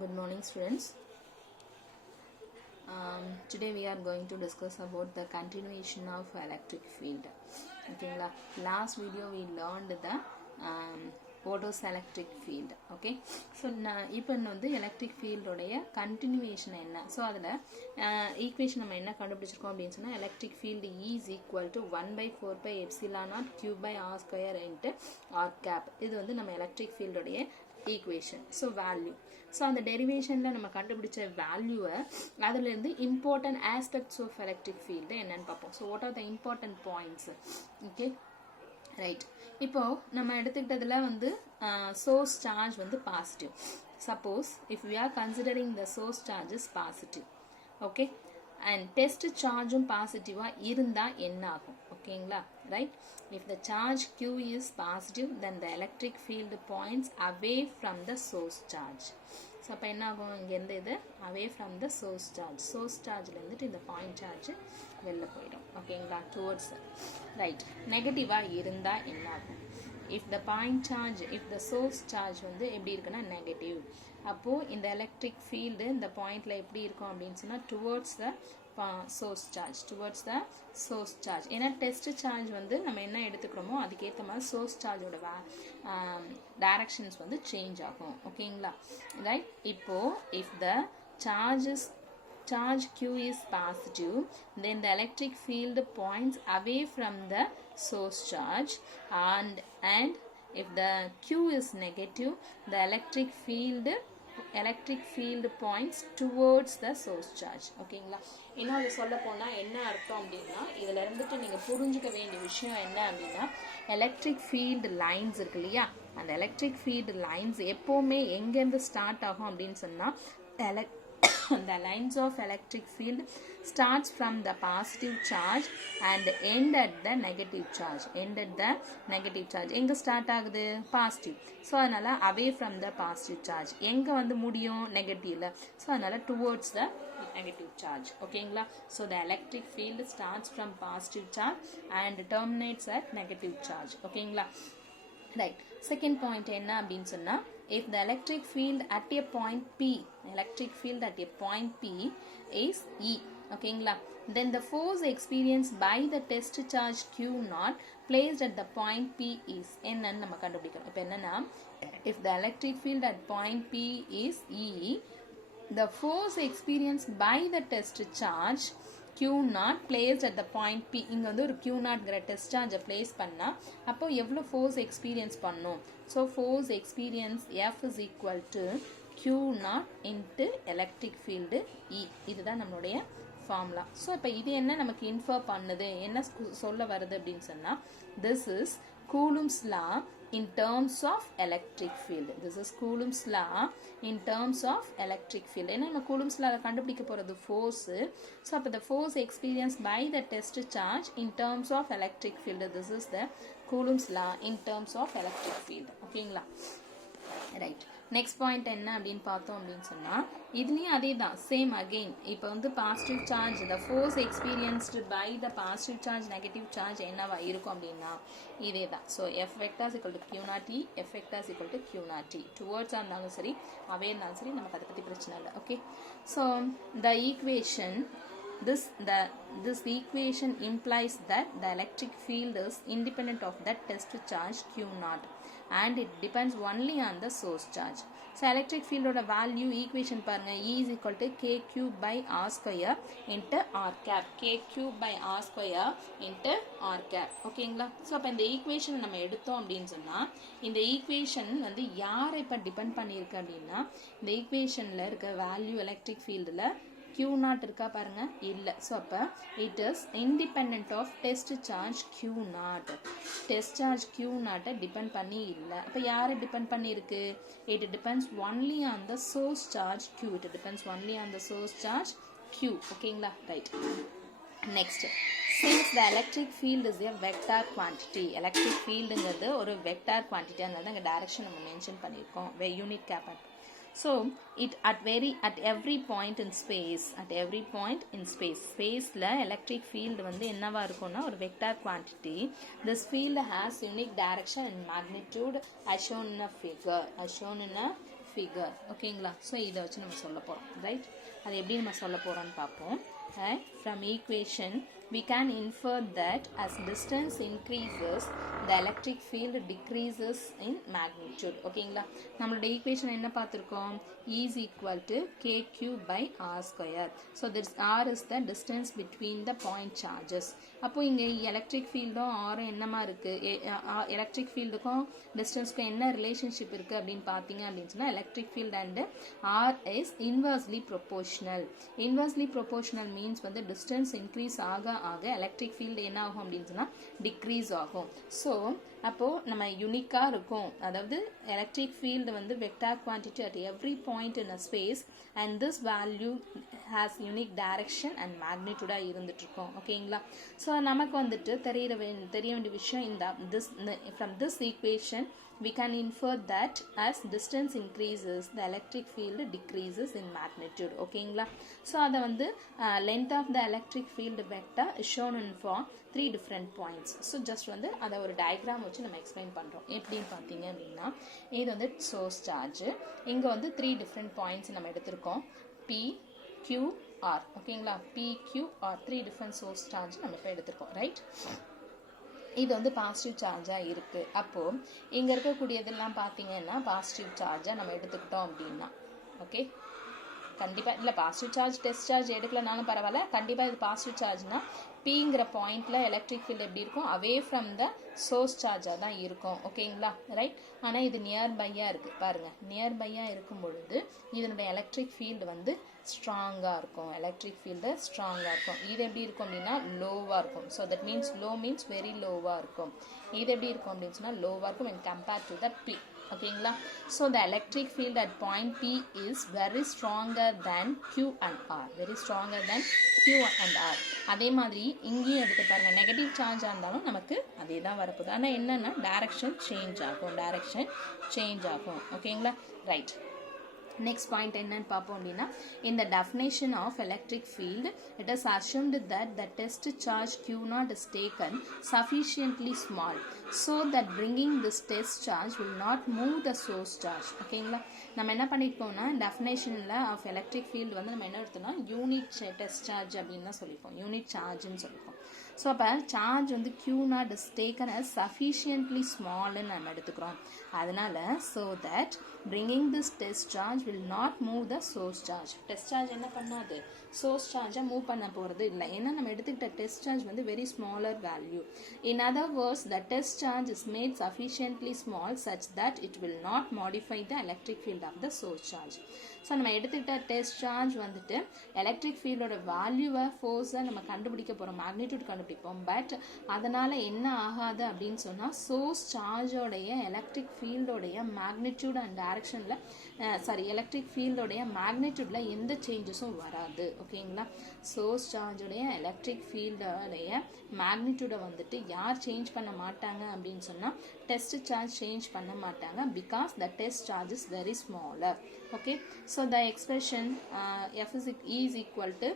Good morning, students. Today we are going to discuss about the continuation of electric field. Okay, last video we learned the photos electric field. Okay, so இப்போ வந்து electric field உடைய continuation என்ன? So அதில் equation நம்ம என்ன கண்டுபிடிச்சிருக்கோம் அப்படின்னு சொன்னா electric field E is equal to 1 by 4 pi epsilon naught q by r square into r cap. இது வந்து நம்ம electric field உடைய equation. So value. So அந்த derivationல நம்ம கண்டுபிடிச்ச வேல்யூவை அதுல இருந்து important aspects of electric field என்னன்னு பார்ப்போம். So what are the important points? Okay, right. இப்போ நம்ம எடுத்துக்கிட்டதுல வந்து source charge வந்து positive. Suppose if we are considering the source charge is positive, okay, and test charge positive இருந்தா என்ன ஆகும்? ஓகேங்களா, right? If the charge q is positive, then the electric field points away from the source charge. So அப்ப என்ன ஆகும்? இங்க இருந்து இது away from the source charge. Source chargeல இருந்துட்டு இந்த point charge வெளில போயிடும். ஓகேங்களா, towards, right? நெகட்டிவா இருந்தா என்ன ஆகும்? If the point charge, if the source charge வந்து எப்படி இருக்குன்னா நெகட்டிவ், அப்போ இந்த electric field இந்த பாயிண்ட்ல எப்படி இருக்கும் அப்படின்னு சொன்னா towards the source charge. ஏன்னா டெஸ்ட் சார்ஜ் வந்து நம்ம என்ன எடுத்துக்கிறோமோ அதுக்கேற்ற மாதிரி சோர்ஸ் சார்ஜோட டைரக்ஷன்ஸ் வந்து சேஞ்ச் ஆகும். ஓகேங்களா, ரைட்? இப்போ if the charge q is positive, then the electric field points away from the source charge, and if the q is negative, the electric field points towards the source charge. ஓகேங்களா, இன்னொரு சொல்ல போனா என்ன அர்த்தம் அப்படின்னா இதுல இருந்துட்டு நீங்க புரிஞ்சுக்க வேண்டிய விஷயம் என்ன அப்படின்னா எலக்ட்ரிக் ஃபீல்டு லைன்ஸ் இருக்கு இல்லையா, அந்த எலக்ட்ரிக் ஃபீல்டு லைன்ஸ் எப்பவுமே எங்கேருந்து ஸ்டார்ட் ஆகும் அப்படின்னு சொன்னா the lines of electric field starts from the positive charge and end at the negative charge. எங்க ஸ்டார்ட் ஆகுது? பாசிட்டிவ். ஸோ அதனால away from the positive charge. எங்க வந்து முடியும்? நெகட்டிவ்ல. ஸோ அதனால towards the negative charge. ஓகேங்களா, so the electric field starts from positive charge and terminates at negative charge. ஓகேங்களா, right. Second point என்ன அப்படின்னு சொன்னா if the electric field at a point P is E, ஓகேங்களா, then the force experienced by the test charge Q naught placed at the point P is என்னன்னு நம்ம கண்டுபிடிக்கணும். இப்போ என்னன்னா if the electric field at point P is E, the force experienced by the test charge Q naught placed at the point P, இங்க வந்து ஒரு Q naught கிற test சார்ஜை பிளேஸ் பண்ணா அப்போ எவ்வளோ ஃபோர்ஸ் எக்ஸ்பீரியன்ஸ் பண்ணும்? So force experience F is equal to Q naught into electric field E. இதுதான் நம்மளுடைய ஃபார்முலா. ஸோ இப்போ இது என்ன நமக்கு இன்ஃபர் பண்ணுது, என்ன சொல்ல வருது அப்படின்னு சொன்னா this is Coulomb's law in terms of electric field. This is Coulomb's law in terms of electric field. என்ன நம்ம Coulomb's law கண்டுபிடிக்க போறது ஃபோர்ஸ். ஸோ அப்போ the force experienced by the test charge in terms of electric field, this is the Coulomb's law in terms of electric field. ஓகேங்களா, right. Next point என்ன அப்படின்னு பார்த்தோம் அப்படின்னு சொன்னா இதுலயும் அதே தான், சேம் அகெயின். இப்போ வந்து positive charge the force experienced by the positive charge negative charge என்னவா இருக்கும் அப்படின்னா இதே தான். So F vector is equal to Q naught T, F vector is equal to Q naught T. டுவர்ட்ஸாக இருந்தாலும் சரி அவே இருந்தாலும் சரி நமக்கு அதை பற்றி பிரச்சனை இல்லை. Okay, so the equation this equation implies that the electric field is independent of the test charge Q naught and it depends only on the source charge. So electric field oda value equation பாருங்க, E is equal to k cube by r square into r cap, k cube by r square into r cap. ஓகேங்களா, so அப்போ இந்த equation நம்ம எடுத்தோம் அப்படின்னு சொன்னா இந்த equation வந்து யாரை இப்போ டிபெண்ட் பண்ணியிருக்கு அப்படின்னா இந்த ஈக்குவேஷன்ல இருக்க வேல்யூ எலக்ட்ரிக் ஃபீல்டில் Q naught இருக்கா பாருங்க, இல்ல. ஸோ அப்போ it is independent of test charge Q naught. Test charge Q naught depend பண்ணி இல்லை. அப்போ யாரை டிபெண்ட் பண்ணி இருக்கு? it depends only on the source charge Q. it depends only on the source charge Q. ஓகேங்களா, right. Next, since the electric field is a vector quantity, electric fieldங்கிறது ஒரு vector quantity, அதனால தான் இங்கே டைரக்ஷன் நம்ம mention பண்ணியிருக்கோம் unit cap. So it at every point in space, spaceல electric field வந்து என்னவா இருக்கும்னா ஒரு vector quantity. This field has unique direction and magnitude as shown in a figure ஓகேங்களா. ஸோ இதை வச்சு நம்ம சொல்ல போகிறோம் ரைட். அது எப்படி நம்ம சொல்ல போகிறோம்னு பார்ப்போம். From equation we can infer that as distance increases the electric field decreases in magnitude. ஓகேங்களா. நம்மளோட ஈக்குவேஷன் என்ன பார்த்துருக்கோம், E is equal to kq by r square. So this r is the distance between the point charges. அப்போ இங்கே electric ஃபீல்டும் ஆரும் என்னமா இருக்குது, electric ஃபீல்டுக்கும் டிஸ்டன்ஸ்க்கும் என்ன relationship இருக்குது அப்படின்னு பார்த்தீங்க அப்படின்னு சொன்னால் electric field and R is inversely proportional. Inversely proportional means வந்து டிஸ்டன்ஸ் இன்க்ரீஸ் ஆக ஆக எலக்ட்ரிக் ஃபீல்டு என்ன ஆகும் அப்படின்னு சொன்னால் டிக்ரீஸ் ஆகும். ஸோ அப்போது நம்ம யூனிக்காக இருக்கும், அதாவது எலக்ட்ரிக் ஃபீல்டு வந்து vector quantity at every point in a space and this value has unique direction and மேக்னிடியூடாக இருந்துகிட்ருக்கோம் ஓகேங்களா. ஸோ நமக்கு வந்துட்டு தெரிய வேண்டிய விஷயம் இந்த from this equation we can infer that as distance increases the electric field decreases in magnitude ஓகேங்களா. ஸோ அதை வந்து length of the electric field vector is shown in for 3 different points. So just வந்து அதை ஒரு diagram வச்சு நம்ம explain பண்ணுறோம். எப்படின்னு பார்த்தீங்க அப்படின்னா இது வந்து சோர்ஸ் சார்ஜ், இங்கே வந்து 3 different points நம்ம எடுத்திருக்கோம், P, Q, R ஓகேங்களா. P, Q, R 3 different source charge நம்ம இப்போ எடுத்திருக்கோம் ரைட். இது வந்து பாசிட்டிவ் சார்ஜாக இருக்குது. அப்போது இங்கே இருக்கக்கூடியதெல்லாம் பார்த்தீங்கன்னா பாசிட்டிவ் சார்ஜாக நம்ம எடுத்துக்கிட்டோம் அப்படின்னா ஓகே. கண்டிப்பாக இல்லை பாசிட்டிவ் சார்ஜ் டெஸ்ட் சார்ஜ் எடுக்கலனாலும் பரவாயில்ல, கண்டிப்பாக இது பாசிட்டிவ் சார்ஜ்னா பிங்கிற பாயிண்டில் எலக்ட்ரிக் ஃபீல்டு எப்படி இருக்கும், அவே ஃப்ரம் த சோர்ஸ் சார்ஜாக தான் இருக்கும் ஓகேங்களா ரைட். ஆனால் இது நியர்பையாக இருக்குது பாருங்கள், நியர்பையாக இருக்கும் பொழுது இதனுடைய எலக்ட்ரிக் ஃபீல்டு வந்து ஸ்ட்ராங்காக இருக்கும், எலக்ட்ரிக் ஃபீல்டு ஸ்ட்ராங்காக இருக்கும். இது எப்படி இருக்கும் அப்படின்னா லோவாக இருக்கும். So that means low means very லோவாக இருக்கும். இது எப்படி இருக்கும் அப்படின்னு சொன்னால் லோவாக இருக்கும் when compared to the P ஓகேங்களா. So the electric field at point P is very stronger than Q and R, very stronger than Q and R. அதே மாதிரி இங்கேயும் எடுத்து பாருங்கள், நெகட்டிவ் சார்ஜாக இருந்தாலும் நமக்கு அதே தான் வரப்போகுது. ஆனால் என்னென்னா டைரக்ஷன் சேஞ்ச் ஆகும், டைரக்ஷன் சேஞ்ச் ஆகும் ஓகேங்களா ரைட். Next point என்னன்னு பார்ப்போம் அப்படின்னா in the definition of electric field it is assumed that the test charge Q0 is taken sufficiently small so that bringing this test charge will not move the source charge ஓகேங்களா. நம்ம என்ன பண்ணியிருப்போம்னா டெஃபினேஷனில் of electric field வந்து நம்ம என்ன எடுத்தோம்னா unit test charge அப்படின்னு தான் சொல்லியிருப்போம், யூனிட் சார்ஜ்னு சொல்லியிருப்போம். ஸோ அப்போ சார்ஜ் வந்து Q0 is taken as sufficiently smallன்னு நம்ம எடுத்துக்கிறோம். அதனால் so that bringing this test charge will not move the source charge. Test charge என்ன பண்ணாது, சோர்ஸ் சார்ஜை மூவ் பண்ண போகிறது இல்லை. ஏன்னா நம்ம எடுத்துக்கிட்ட டெஸ்ட் சார்ஜ் வந்து very smaller value. In other words the test charge is made sufficiently small such that it will not modify the electric field of the source charge. So நம்ம எடுத்துக்கிட்ட டெஸ்ட் சார்ஜ் வந்துட்டு electric ஃபீல்டோட வேல்யூவை ஃபோர்ஸை நம்ம கண்டுபிடிக்க போகிறோம், மேக்னிடியூட் கண்டுபிடிப்போம். பட் அதனால் என்ன ஆகாது அப்படின்னு சொன்னால் சோர்ஸ் சார்ஜோடைய எலக்ட்ரிக் ஃபீல்டோடைய மேக்னிடியூட் அண்ட் டைரக்ஷனில் எலக்ட்ரிக் ஃபீல்டோடைய மேக்னிடியூடில் எந்த சேஞ்சஸும் வராது ஓகேங்களா. சோர்ஸ் சார்ஜோடைய எலக்ட்ரிக் ஃபீல்டோடைய மேக்னிடியூடை வந்துட்டு யார் சேஞ்ச் பண்ண மாட்டாங்க அப்படின்னு சொன்னால் டெஸ்ட் சார்ஜ் சேஞ்ச் பண்ண மாட்டாங்க, because the test charge is very smaller okay. So the expression F is equal to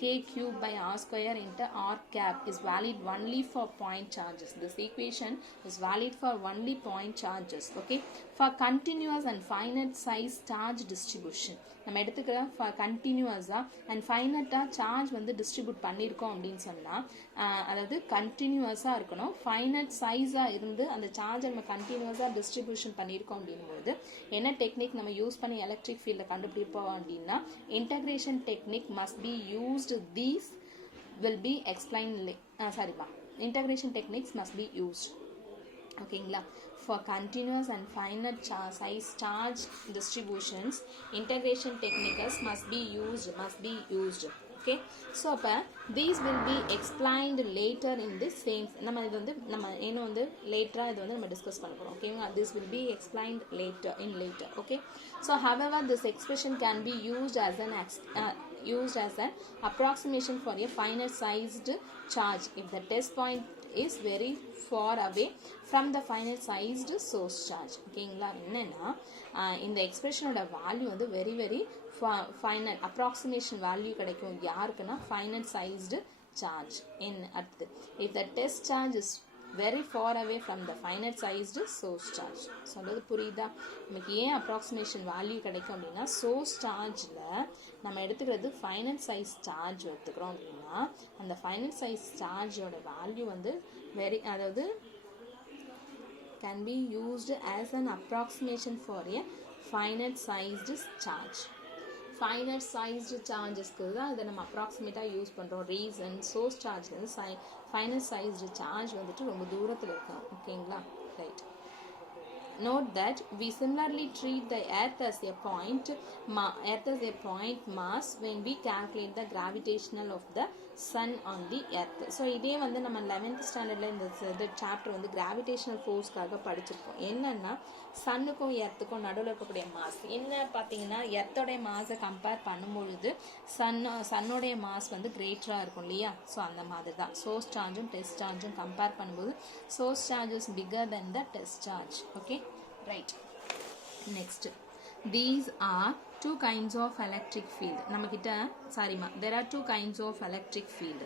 kq by r square into r cap is valid only for point charges. This equation is valid for only point charges okay. For continuous and finite size charge distribution நம்ம எடுத்துக்கிற கண்டினியூஸாக and ஃபைனட்டாக charge வந்து distribute பண்ணியிருக்கோம் அப்படின்னு சொன்னால் அதாவது கண்டினியூஸாக இருக்கணும், ஃபைனட் சைஸாக இருந்து அந்த சார்ஜை நம்ம கண்டினியூஸாக டிஸ்ட்ரிபியூஷன் பண்ணியிருக்கோம் அப்படிங்கும்போது என்ன டெக்னிக் நம்ம யூஸ் பண்ணி எலக்ட்ரிக் ஃபீல்டை கண்டுபிடிப்போம் அப்படின்னா integration technique must be used. These will be explain integration techniques must be used ஓகேங்களா. For continuous and finite size charge distributions integration techniques must be used okay. So அப்போ these will be explained later in the same நம்ம இது வந்து நம்ம இன்னும் வந்து லேட்டராக இது வந்து நம்ம டிஸ்கஸ் பண்ண போகிறோம் ஓகேங்களா. this will be explained later okay. So however this expression can be used as an approximation for a finite sized charge if the test point is very far away from the finite sized source charge ஓகேங்களா. என்னன்னா இந்த எக்ஸ்பிரஷனோட value வந்து very very finite approximation value கிடைக்கும் யாருக்குன்னா finite sized charge. அடுத்து if the test charge is very far away from the finite sized source charge. சொல்றது புரியுதா? நமக்கு ஏன் அப்ராக்சிமேஷன் வேல்யூ கிடைக்கும் அப்படின்னா, சோர்ஸ் சார்ஜில் நம்ம எடுத்துக்கிறது ஃபைனட் சைஸ் சார்ஜ் எடுத்துக்கிறோம் அப்படின்னா அந்த ஃபைனட் சைஸ் சார்ஜோட வேல்யூ வந்து அதாவது can be used as an approximation for a finite sized charge. Finite sized chargesக்கு தான் இதை நம்ம அப்ராக்சிமேட்டாக யூஸ் பண்ணுறோம். ரீசன் சோர்ஸ் சார்ஜ் வந்து finite sized charge வந்துட்டு ரொம்ப தூரத்தில் இருக்கும். ஓகேங்களா? Right. Note that we similarly treat the earth as a point mass when we calculate the gravitational of the sun on the earth. So இதே வந்து நம்ம 11th ஸ்டாண்டர்டில் இந்த சாப்டர் வந்து கிராவிடேஷனல் ஃபோர்ஸ்க்காக படிச்சிருக்கோம். என்னன்னா சன்னுக்கும் எர்த்துக்கும் நடுவில் இருக்கக்கூடிய மாஸ் என்ன பார்த்தீங்கன்னா, எர்த்தோடைய மாஸை கம்பேர் பண்ணும்பொழுது சன்னோடைய மாஸ் வந்து கிரேட்டராக இருக்கும் இல்லையா? ஸோ அந்த மாதிரி தான் சோர்ஸ் சார்ஜும் டெஸ்ட் சார்ஜும் கம்பேர் பண்ணும்போது source charge is bigger then the test charge. Okay, right. Next, these are two kinds of electric field. there are two kinds of electric field.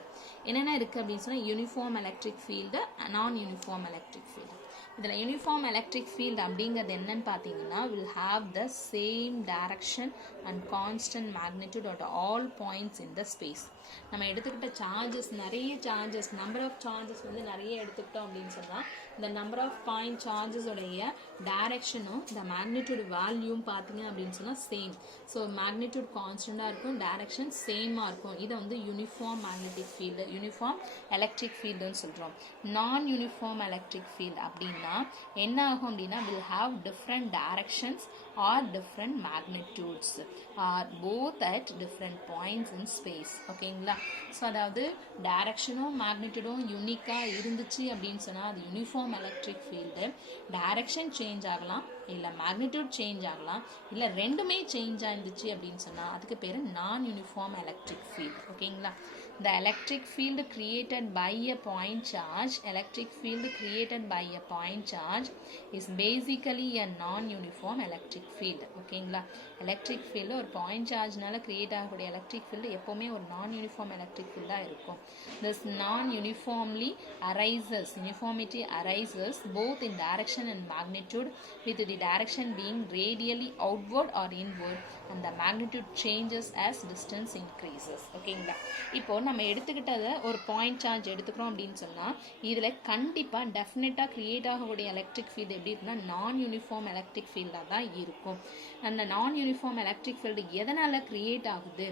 என்னென்ன இருக்கு அப்படின்னு சொன்னா, யூனிஃபார்ம் எலக்ட்ரிக் ஃபீல்டு, நான் uniform electric field. இதில் uniform electric field அப்படிங்கிறது என்னன்னு பார்த்தீங்கன்னா, will have the same direction and constant magnitude at all points in the space. நம்ம எடுத்துக்கிட்ட சார்ஜஸ், நிறைய சார்ஜஸ், நம்பர் ஆஃப் சார்ஜஸ் வந்து நிறைய எடுத்துக்கிட்டோம் அப்படின்னு சொன்னால், இந்த நம்பர் ஆஃப் பாயிண்ட் சார்ஜஸோடைய டைரக்ஷனும் இந்த மேக்னிடியூட் வேல்யூவும் பார்த்தீங்க அப்படின்னு சொன்னால் சேம். ஸோ மேக்னிடியூட் கான்ஸ்டண்ட்டாக இருக்கும், டைரக்ஷன் சேமாக இருக்கும். இதை வந்து uniform magnetic field, uniform electric ஃபீல்டுன்னு சொல்கிறோம். நான் யூனிஃபார்ம் எலக்ட்ரிக் ஃபீல்டு அப்படின்னா என்ன ஆகும் அப்படின்னா, will have different directions or different magnitudes or both at different points in space. ஓகேங்களா? ஸோ அதாவது டைரக்ஷனும் மேக்னிடியூடும் யூனிக்காக இருந்துச்சு அப்படின்னு சொன்னால் அது uniform electric field. Direction change ஆகலாம், இல்லை மேக்னிடியூட் சேஞ்ச் ஆகலாம், இல்லை ரெண்டுமே சேஞ்ச் ஆயிருந்துச்சு அப்படின்னு சொன்னால் அதுக்கு பேர் நான் யூனிஃபார்ம் எலக்ட்ரிக் ஃபீல்டு. ஓகேங்களா? The electric field created by a point charge is basically a non-uniform electric field. ஓகேங்களா? எலக்ட்ரிக் ஃபீல்டு ஒரு பாயிண்ட் சார்ஜ்னால கிரியேட் ஆகக்கூடிய எலக்ட்ரிக் ஃபீல்டு எப்போவுமே ஒரு நான் யூனிஃபார்ம் எலக்ட்ரிக் ஃபீல்டாக இருக்கும். This non-uniformity arises both in direction and magnitude, with the direction being radially outward or inward and the magnitude changes as distance increases. ஓகேங்களா? இப்போ நம்ம எடுத்துக்கிட்டதை ஒரு பாயிண்ட் சார்ஜ் எடுத்துக்கிறோம் அப்படின்னு சொன்னால் இதில் கண்டிப்பாக டெஃபினட்டாக கிரியேட் ஆகக்கூடிய எலக்ட்ரிக் ஃபீல்டு எப்படி இருக்குன்னா நான் யூனிஃபார்ம் எலக்ட்ரிக் ஃபீல்டாக தான் இருக்கும். அந்த நான் யூனிஃபார்ம் எலக்ட்ரிக் ஃபீல்டு எதனால் கிரியேட் ஆகுது?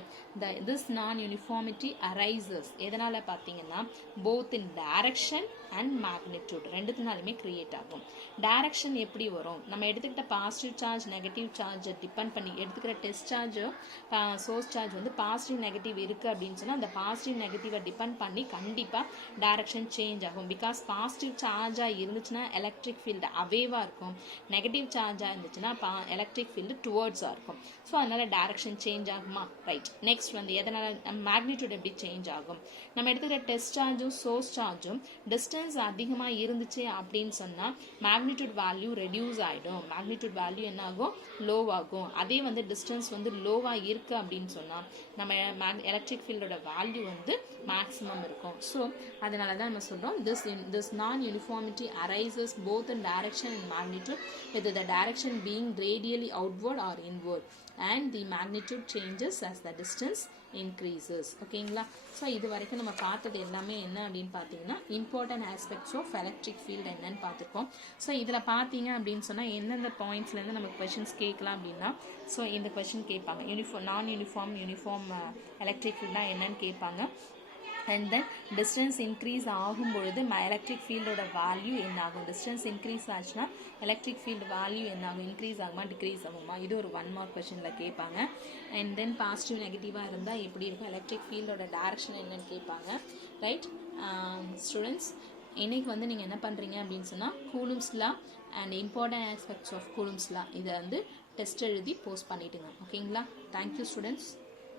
திஸ் நான் யூனிஃபார்மிட்டி அரைசஸ் எதனால் பார்த்தீங்கன்னா both in direction and magnitude ரெண்டுத்தினாலுமே கிரியேட் ஆகும். டைரக்ஷன் எப்படி வரும்? நம்ம எடுத்துக்கிட்ட பாசிட்டிவ் சார்ஜ் நெகட்டிவ் சார்ஜை டிபெண்ட் பண்ணி எடுத்துக்கிற டெஸ்ட் சார்ஜ் சோர்ஸ் சார்ஜ் வந்து பாசிட்டிவ் நெகட்டிவ் இருக்குது அப்படின்னு சொன்னால் அந்த பாசிட்டிவ் நெகட்டிவை டிபெண்ட் பண்ணி கண்டிப்பாக டைரக்ஷன் சேஞ்ச் ஆகும். பிகாஸ் பாசிட்டிவ் சார்ஜாக இருந்துச்சுன்னா எலக்ட்ரிக் ஃபீல்டு அவேவாக இருக்கும், நெகட்டிவ் சார்ஜாக இருந்துச்சுன்னா எலக்ட்ரிக் ஃபீல்டு டுவர்ட்ஸாக இருக்கும். ஸோ அதனால் டைரக்ஷன் சேஞ்ச் ஆகுமா? ரைட். நெக்ஸ்ட் வந்து எதனால் மேக்னிடியூட் எப்படி சேஞ்ச் ஆகும்? நம்ம எடுத்துக்கிற டெஸ்ட் சார்ஜும் சோர்ஸ் சார்ஜும் டிஸ்டன்ஸ் அதிகமாக இருந்துச்சு அப்படின்னு சொன்னால் மேக்னிடியூட் வேல்யூ ரெடியூஸ் ஆகிடும். மேக்னிடியூட் வேல்யூ என்ன ஆகும்? லோவாகும். அதே வந்து டிஸ்டன்ஸ் வந்து லோவாக இருக்குது அப்படின்னு சொன்னால் நம்ம எலக்ட்ரிக் ஃபீல்டோட வேல்யூ வந்து மேக்ஸிமம் இருக்கும். ஸோ அதனால தான் நம்ம சொல்கிறோம் this non-uniformity arises both in direction and magnitude, with the direction being radially outward or inward and the magnitude changes as the distance increases. ஓகேங்களா? ஸோ இது வரைக்கும் நம்ம பார்த்தது எல்லாமே என்ன அப்படின்னு பார்த்தீங்கன்னா important aspects of electric field என்னன்னு பார்த்துருக்கோம். ஸோ இதில் பார்த்தீங்க அப்படின்னு சொன்னால் எந்தெந்த பாயிண்ட்ஸ்லேருந்து நமக்கு கொஷின்ஸ் கேட்கலாம் அப்படின்னா, ஸோ இந்த கொஷின் கேட்பாங்க நான் யூனிஃபார்ம் எலக்ட்ரிக் ஃபீல்ட்னா என்னன்னு கேட்பாங்க. அண்ட் தென் டிஸ்டன்ஸ் இன்க்ரீஸ் ஆகும் பொழுது எலக்ட்ரிக் ஃபீல்டோட வேல்யூ என்ன ஆகும்? டிஸ்டன்ஸ் இன்க்ரீஸ் ஆச்சுன்னா எலக்ட்ரிக் ஃபீல்டு வேல்யூ என்ன ஆகும்? இன்க்ரீஸ் ஆகுமா டிக்ரீஸ் ஆகுமா? இது ஒரு 1 மார்க் கொஷனில் கேட்பாங்க. அண்ட் தென் பாசிட்டிவ் நெகட்டிவாக இருந்தால் எப்படி இருக்கும்? எலக்ட்ரிக் ஃபீல்டோட டைரக்ஷன் என்னன்னு கேட்பாங்க. ரைட் ஸ்டூடெண்ட்ஸ், இன்றைக்கி வந்து நீங்கள் என்ன பண்ணுறீங்க அப்படின்னு சொன்னால் Coulomb's law and important aspects of Coulomb's law இதை வந்து டெஸ்ட் எழுதி போஸ்ட் பண்ணிவிடுங்க. ஓகேங்களா? Thank you students.